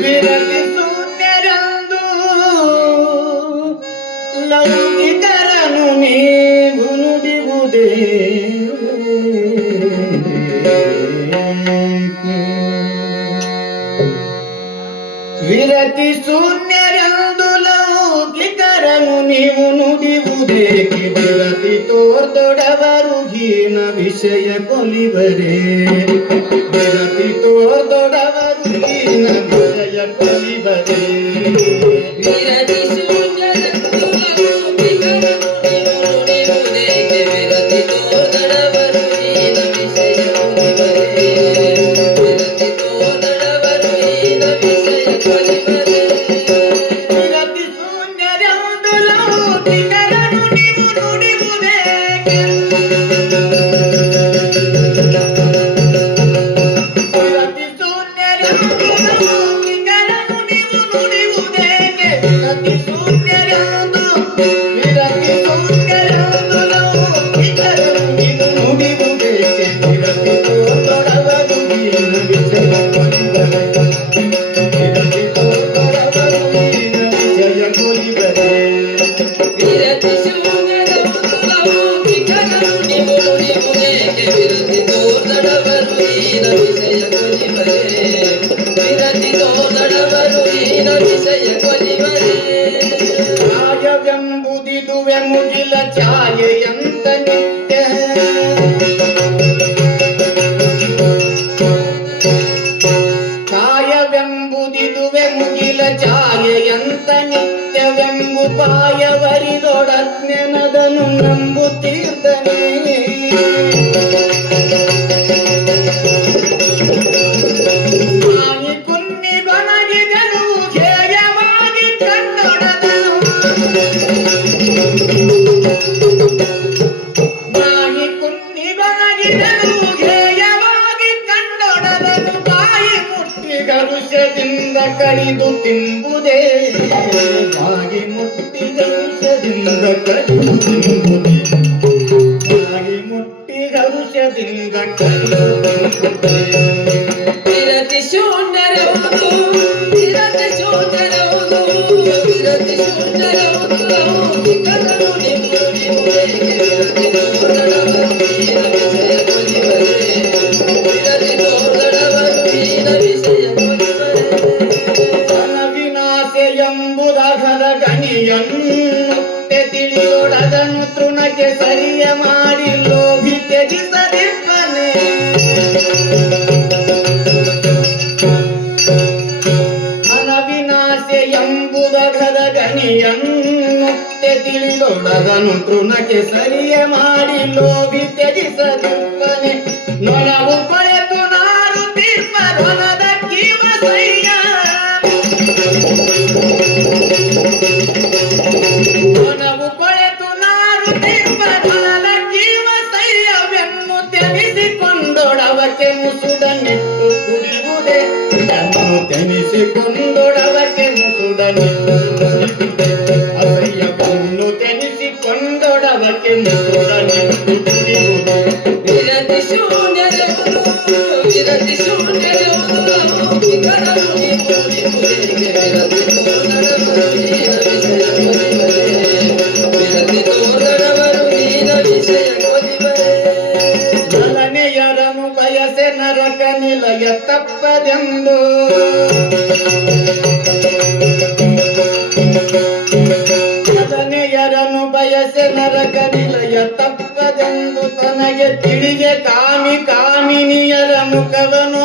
ವಿರಲಿ ಸೂನ್ಯರಂದು ಲೌಕಿಕರನು ನೀವು ನುಡಿಗುವುದೇ ವಿರತಿ ಶೂನ್ಯರಂದು ಲೌಕಿಕರನು ನೀವು ನುಡಿವುದೇಕೆ? ವಿರತಿ ತೋರ್ದೊಡವರು ಹೀನ ವಿಷಯ ಕೊಲಿವರೇ ವಿರತಿ ತೋರ್ದ பதிவதே मुझे लचाए अंतन के ಅಂಶದಿಂದ ಕಡಿದು ತಿಂಬುದೇ. ಹಾಗೆ ಮುಟ್ಟಿ ಅಂಶದಿಂದ ಕಡಿದು ತಿಂಬುದೇ. ಹಾಗೆ ಮುಟ್ಟಿ ಅಂಶದಿಂದ ಕಡಿದು ತಿಂಬುದೇ. ಸರಿಯಾಗಿ ಸರಿಯ ಮಾಡಿ ಲೋಭಿ ತ್ಯಜಿಸದಿಪ್ಪನೆ ಮನ ವಿನಾಶ ಎಂಬುದ ಘದ ಗಣಿಯನ್ನು ತಿಳಿದೊಡದನು ತೃಣಕ್ಕೆ ಸರಿಯ ಮಾಡಿ ಲೋಭಿ conmigo. ಚದನೆಯರನು ಬಯಸೆ ನರಕ ತಪ್ಪದೆಂದು ತನಗೆ ತಿಳಿದೆ. ಕಾಮಿ ಕಾಮಿನಿಯರ ಮುಖವನೋ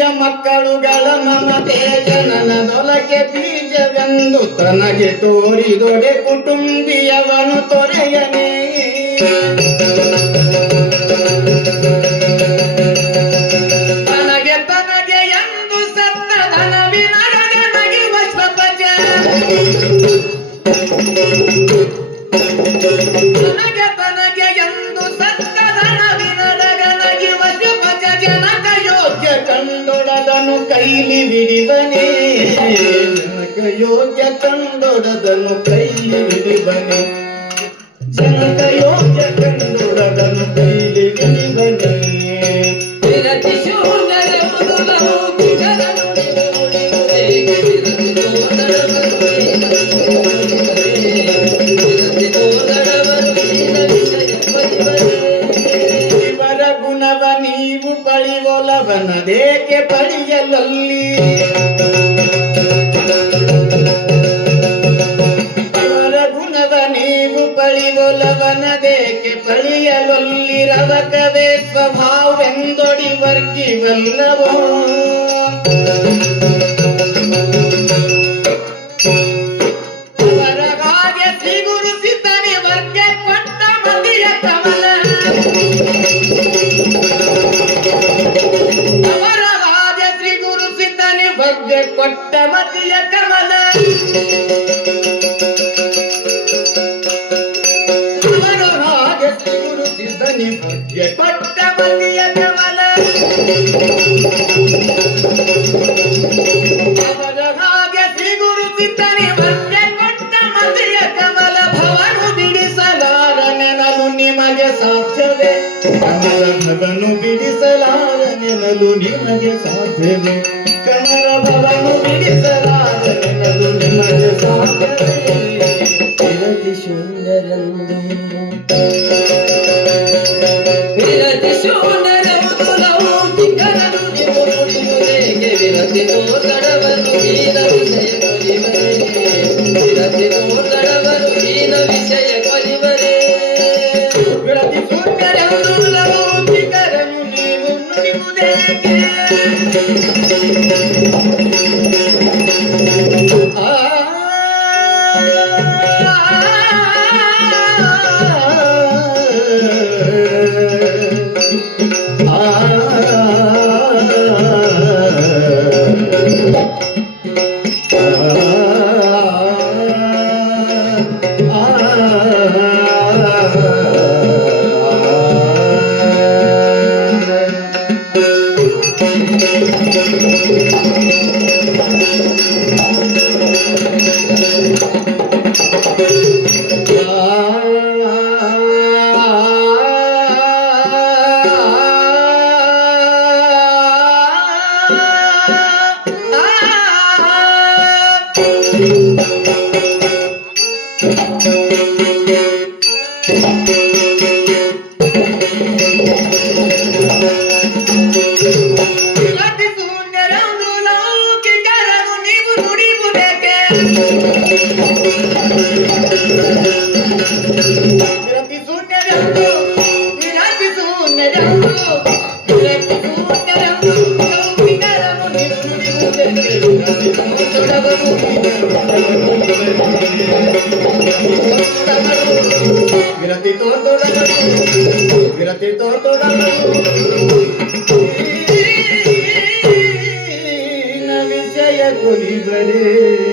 ಮನೆಯ ಮಕ್ಕಳುಗಳ ಮಮತೆ ಜನನದೊಲಕೆ ಬೀಜವೆಂದು ತನಗೆ ತೋರಿದೊಡೆ ಕುಟುಂಬಿಯವನು ತೊರೆಯನೇ Thank you. ಎಂದು ಹಿಡಿವನೇ ಜನಕ ಯೋಗ್ಯ ಕಂಡೊಡದನು ಕೈ ಹಿಡಿವನೇ ಜನಕ ಯೋಗ್ಯ ನೀವು ಪಳಿಗೊಲವನದೇಕೆ ಪಳಿಯಲಲ್ಲಿ ಅವರ ಗುಣದ ನೀವು ಪಳಿಗೊಲವನದೇಕೆ ಪಳಿಯಲೊಲ್ಲಿ ರವಕವೇ ಸ್ವಭಾವೆಂದೊಡಿ ವರ್ಗಿವಲ್ಲವೋ? ಭವನು ಬಿಡಿಸಲಾರನೆನಲು ನಿಮಗೆ ಸಾಧ್ಯವೇ ಕಮಲ ಭವನು ಬಿಡಿಸಲಾರನೆನಲು ನಿಮಗೆ ಸಾಧ್ಯವೇ విరతి తోడగడు విరతి తోడగడు విజయ